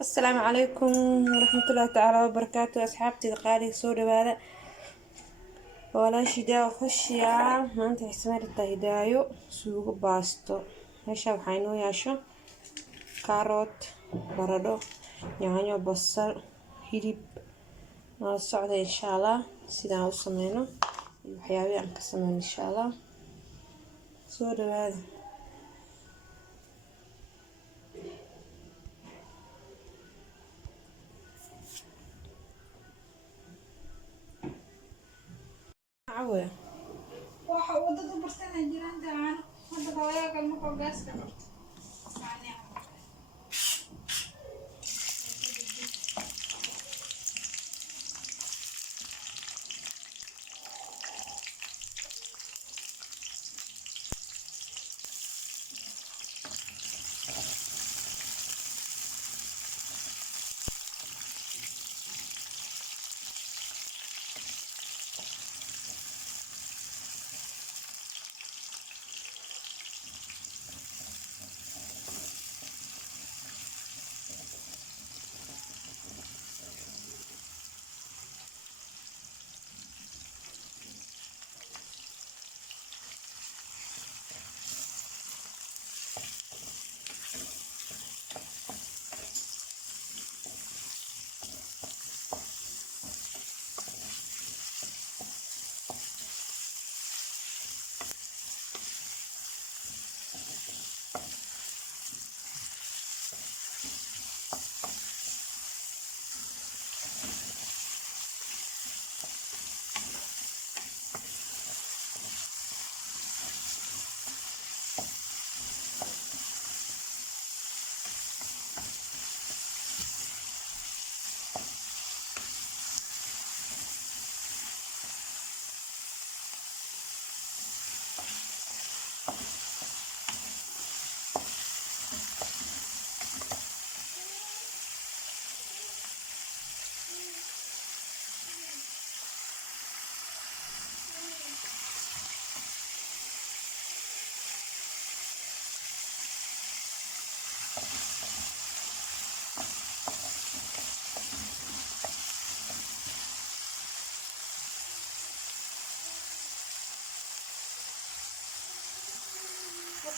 السلام عليكم ورحمة الله تعالى وبركاته. أصحابتي القالي سو dhawaada walaashii daa official maanta xismaarta hidaayo suugo baasto meesha waxaa inoo yaasho karoot baradho yaanyo basal hilib nala socda insha allah sidaan u sameyno iyo waxyaabaha aan ka sameyno insha allah soo dhawaada. عوي waxa wadada bartana jiraan daan hada hooyaga markuu gaaska qabto saaniya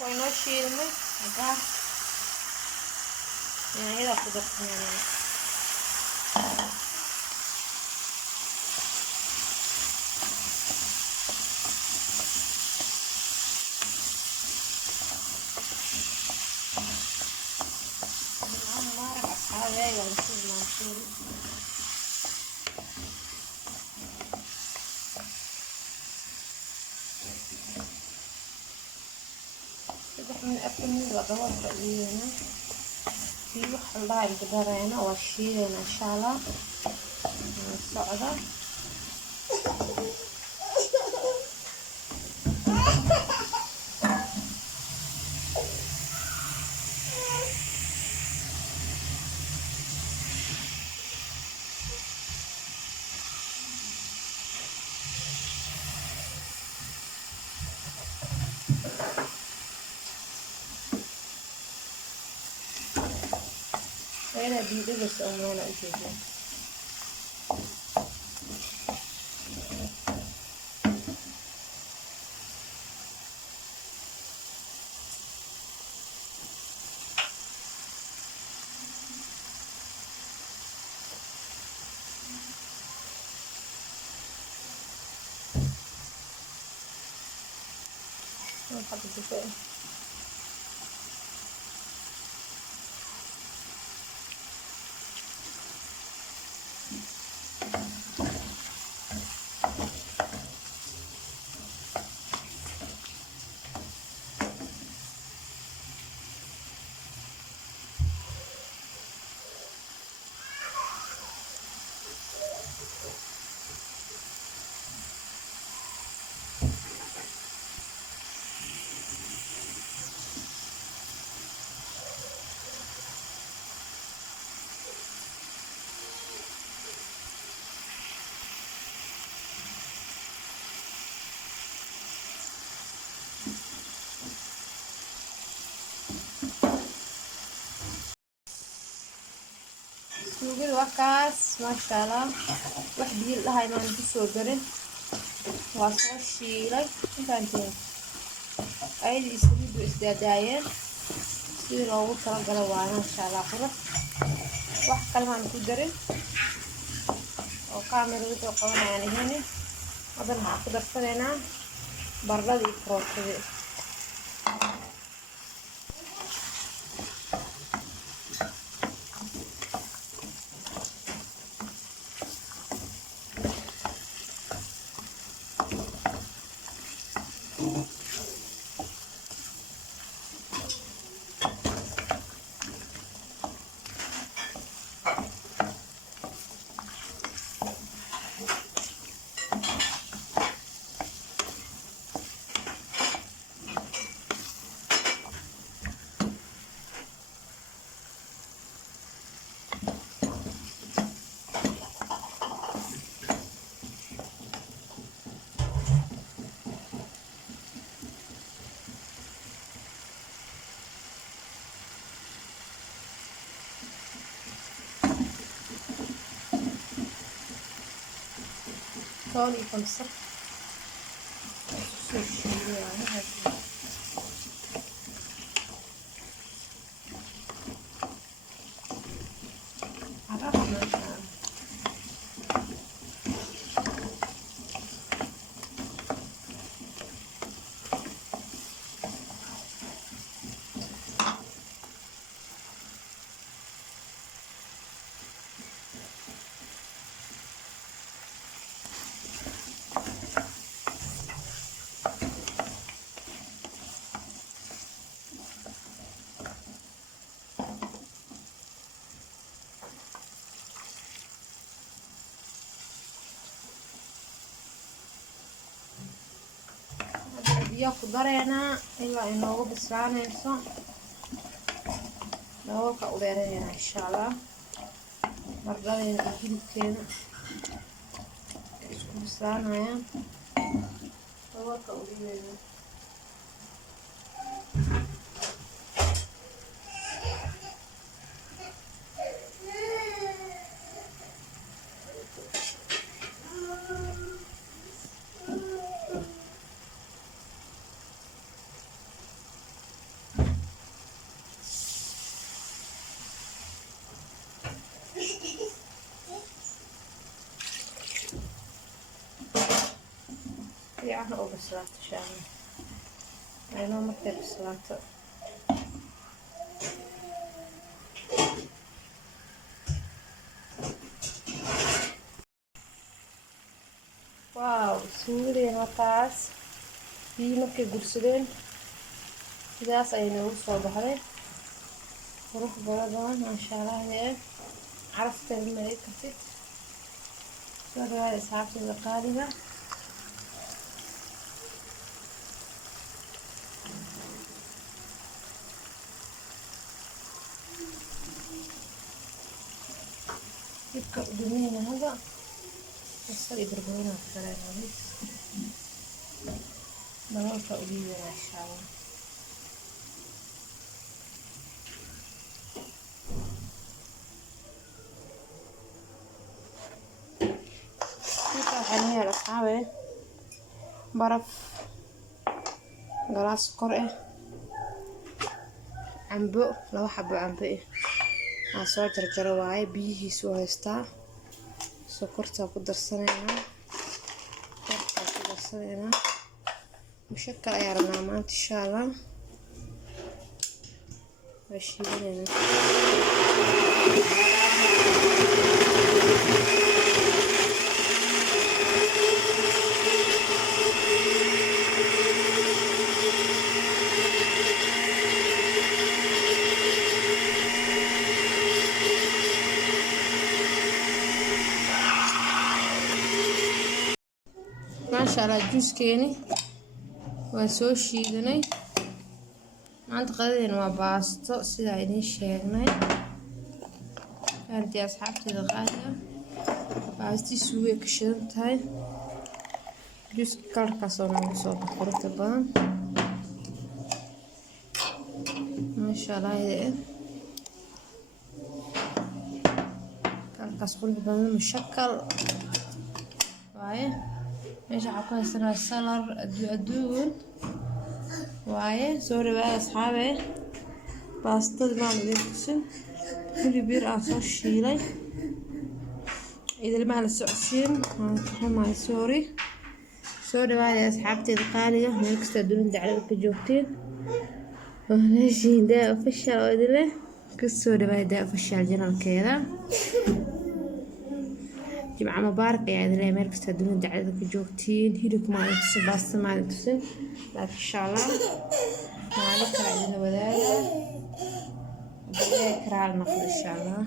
way noo shiilmay hadaa yaanyada ku darsanayna maraq asxaabeega intuu maashuuri من أكمل وضوء بقلينا في وحلا القدرينا والشيلنا إن شاء الله من الصعدة أنا بيدي بس أنا أجيبه نحط الدفاع suugada waa kaas maasha allah. wax biyo dhahay maan ku soo darin, waa soo shiilay intaanteen ayadii saliidu isdaadaayeen sidii loogu talagalay waa maasha allah qurux. wax kale maan ku darin oo kaamirada soo qabanayaan ihine. hadda waxaan ku darsanaynaa baradhada iyo karootada. toon iyo kamsar soo shiilayaan hadda. biyo ku dareynaa ilaa ay noogu bislaanayso. daboolka u dheereynaa insha allah. baradhadeena iyo hilibkeena isku bislaanayaan. daboolka u dhigeynaa. fiican oo bislaato shaaha aynoo markay bislaato waaw suugadeen halkaas biyo markay gursadeen sidaas ayay noogu soo baxday qurux badan maasha allah. carafteeda ma ay kartid soo dhawaada asxaabteeda qaaliga. dibka u dhameeyna hada basal iyo barbarooni ku darayna daboolka u dhiibana insha allah. waxaan yaala asxaabe baraf galaas kor cambo 2 xabo cambo aan soo jarjaro waaye biyihiisu haystaa. sokorta ku darsanayna mushakal ayaa rabnaa maanta insha allah. waa shiidanayna maasha allah. juuskeeni waan soo shiidanay. maanta qadadeena waa baasto sida idiin sheegnay. faantii asxaabteeda qaaliga baastii suugay ka shidan tahay. juuska kalarkaas oo noogu soo bax quruxda badan maasha allah. كاسكول بدون مشكل واي ماشي عقول سنة سلر أدون واي سوري بقى أصحابي باستة ما بدي تسن كل بير أصلا شيلي إذا اللي ما لسعسين هما سوري بقى يا أصحابتي الغالية مالك تدون دعلك جوتين ماشي ده أفشل أدله كسوري بقى ده أفشل جنال كذا جمعة مباركة يا أدله مالك تدون دعلك جوتين هيدوك ما يتصل باستة ما يتصل لكن إن شاء الله مالك رعدنا وذاك وبدأ كرال نقل إن شاء الله.